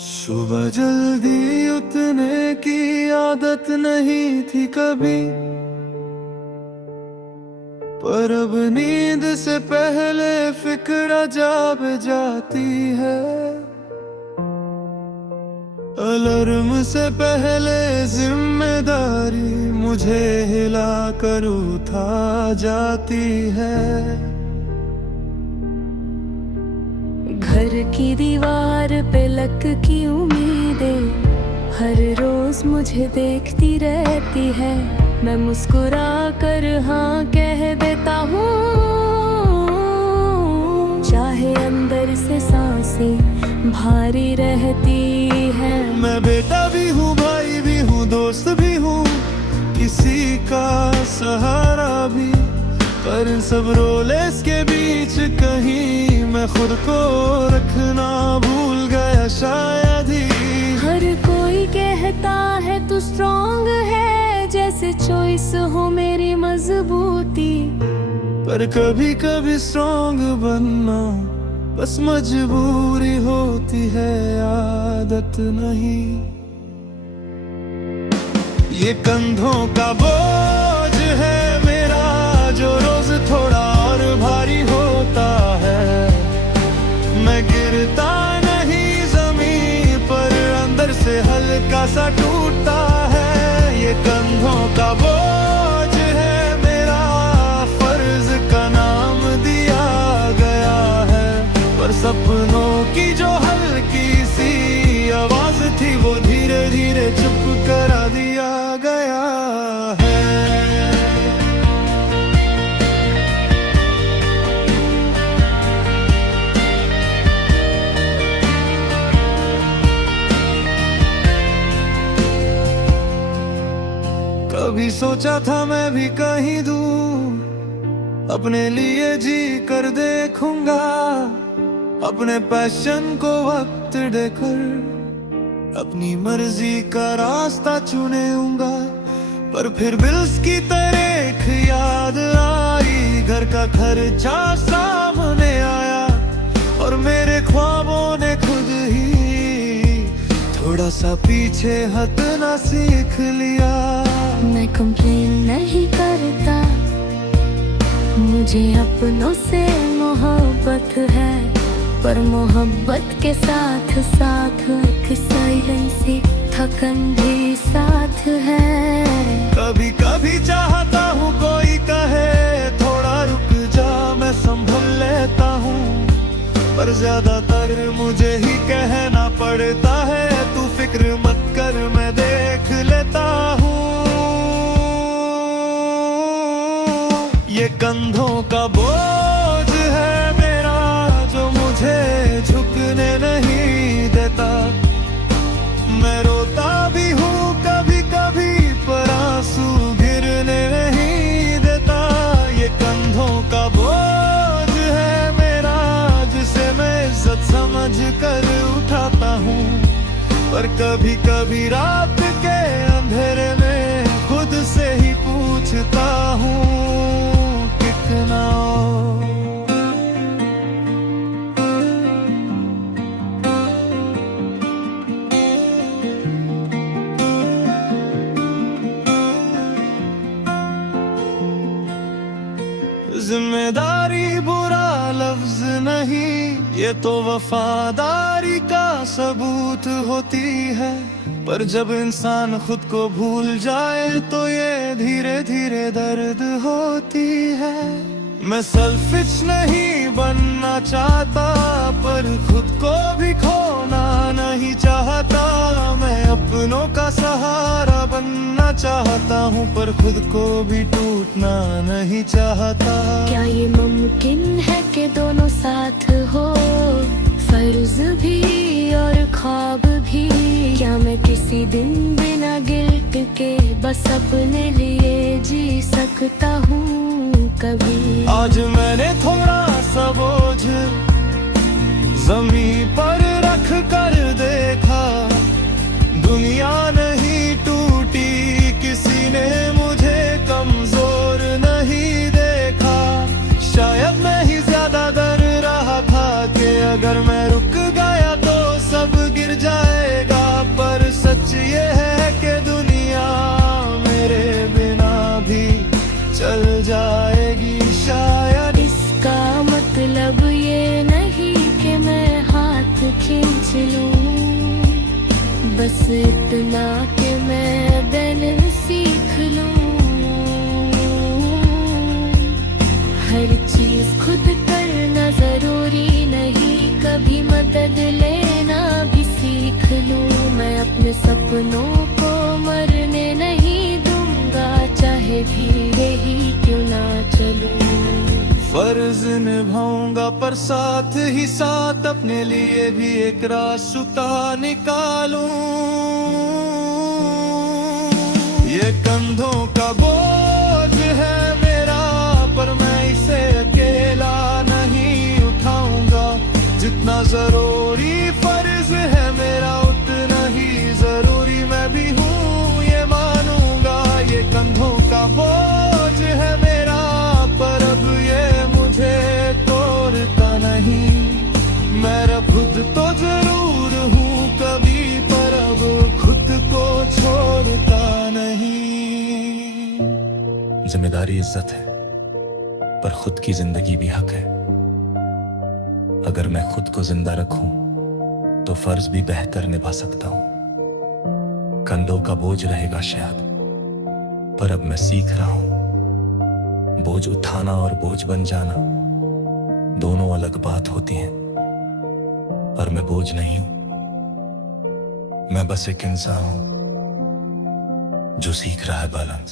सुबह जल्दी उठने की आदत नहीं थी कभी, पर अब नींद से पहले फिक्र जाग जाती है। अलार्म से पहले जिम्मेदारी मुझे हिला कर उठा जाती है। घर की दीवार पे लक की उम्मीदें हर रोज मुझे देखती रहती है। मैं मुस्कुरा कर हाँ कह देता हूँ, चाहे अंदर से सांसें भारी रहती है। मैं बेटा भी हूँ, भाई भी हूँ, दोस्त भी हूँ, किसी का सहारा भी, पर इन सब रोलेस के बीच कहीं मैं खुद को रखना भूल गया शायद ही। हर कोई कहता है तू स्ट्रॉन्ग है, जैसे चॉइस हो मेरी मजबूती। पर कभी कभी स्ट्रॉन्ग बनना बस मजबूरी होती है, आदत नहीं। ये कंधों का बोझ है मेरा, जो रोज थोड़ा और भारी होता है। मैं गिरता नहीं जमीन पर, अंदर से हल्का सा टूटता है। ये कंधों का बोझ है मेरा, फर्ज का नाम दिया गया है। पर सपनों की जो हल्की सी आवाज थी, वो धीरे धीरे चुप करा दिया गया है। कभी सोचा था मैं भी कहीं दूर अपने लिए जी कर देखूंगा, अपने पैशन को वक्त देकर अपनी मर्जी का रास्ता चुनेऊंगा। पर फिर बिल्स की तरह याद आई, घर का खर्चा सामने आया, और मेरे ख्वाबों ने खुद ही थोड़ा सा पीछे हटना सीख लिया। मैं कंप्लेन नहीं करता, मुझे अपनों से मोहब्बत है। पर मोहब्बत के साथ साथ एक साइलेंसी थकन भी साथ है। कभी कभी चाहता हूँ कोई कहे थोड़ा रुक जा, मैं संभल लेता हूँ, पर ज्यादातर मुझे ही कहना पड़ता है, तू फिक्र मत कर मैं देख लेता हूँ। ये कंधों का बोझ है मेरा, जो मुझे झुकने नहीं देता। मैं रोता भी हूँ कभी कभी, पर आंसू गिरने नहीं देता। ये कंधों का बोझ है मेरा, जिसे मैं इज्जत समझ कर उठाता हूँ। पर कभी कभी रात के अंधेरे में खुद से ही पूछता हूँ, कितना जिम्मेदारी बुरा लफ्ज नहीं, ये तो वफादारी का सबूत होती है। पर जब इंसान खुद को भूल जाए तो ये धीरे धीरे दर्द होती है। मैं सेल्फिश नहीं बनना चाहता, पर खुद को भी खोना नहीं चाहता। मैं अपनों का सहारा बनना चाहता हूँ, पर खुद को भी टूटना नहीं चाहता। क्या ये मुमकिन है कि दोनों साथ हो, फर्ज भी और ख्वाब भी? क्या मैं किसी दिन बिना गिल्ट के बस अपने लिए जी सकता हूँ कभी? आज मैंने थोड़ा सा बोझ जमीन पर रख कर देखा, दुनिया नहीं टूटी, किसी ने मुझे कमजोर नहीं देखा। शायद मैं ही ज्यादा डर रहा था कि अगर मैं रुक गया तो सब गिर जाए। सच ये है कि दुनिया मेरे बिना भी चल जाएगी शायद। इसका मतलब ये नहीं कि मैं हाथ खींच लूं, बस इतना कि मैं बैलेंस सीख लूं। हर चीज खुद करना जरूरी नहीं, कभी मदद लेना भी सीख लूं। मैं अपने सपनों को मरने नहीं दूंगा, चाहे धीरे ही क्यों ना चलूं। फर्ज निभाऊंगा पर साथ ही साथ अपने लिए भी एक रास्ता निकालूं। ये कंधों का बोझ है मेरा, पर मैं इसे अकेला नहीं उठाऊंगा। जितना जरूरी फर्ज है मेरा, उतना ही जरूरी मैं भी हूँ, ये मानूंगा। ये कंधों का बोझ है मेरा, पर अब ये मुझे तोड़ता नहीं। मैं खुद तो जरूर हूँ कभी, पर अब खुद को छोड़ता नहीं। जिम्मेदारी इज्जत है, पर खुद की जिंदगी भी हक है। अगर मैं खुद को जिंदा रखूं तो फर्ज भी बेहतर निभा सकता हूं। कंधों का बोझ रहेगा शायद, पर अब मैं सीख रहा हूं। बोझ उठाना और बोझ बन जाना दोनों अलग बात होती हैं, और मैं बोझ नहीं हूं। मैं बस एक इंसान हूं जो सीख रहा है बैलेंस।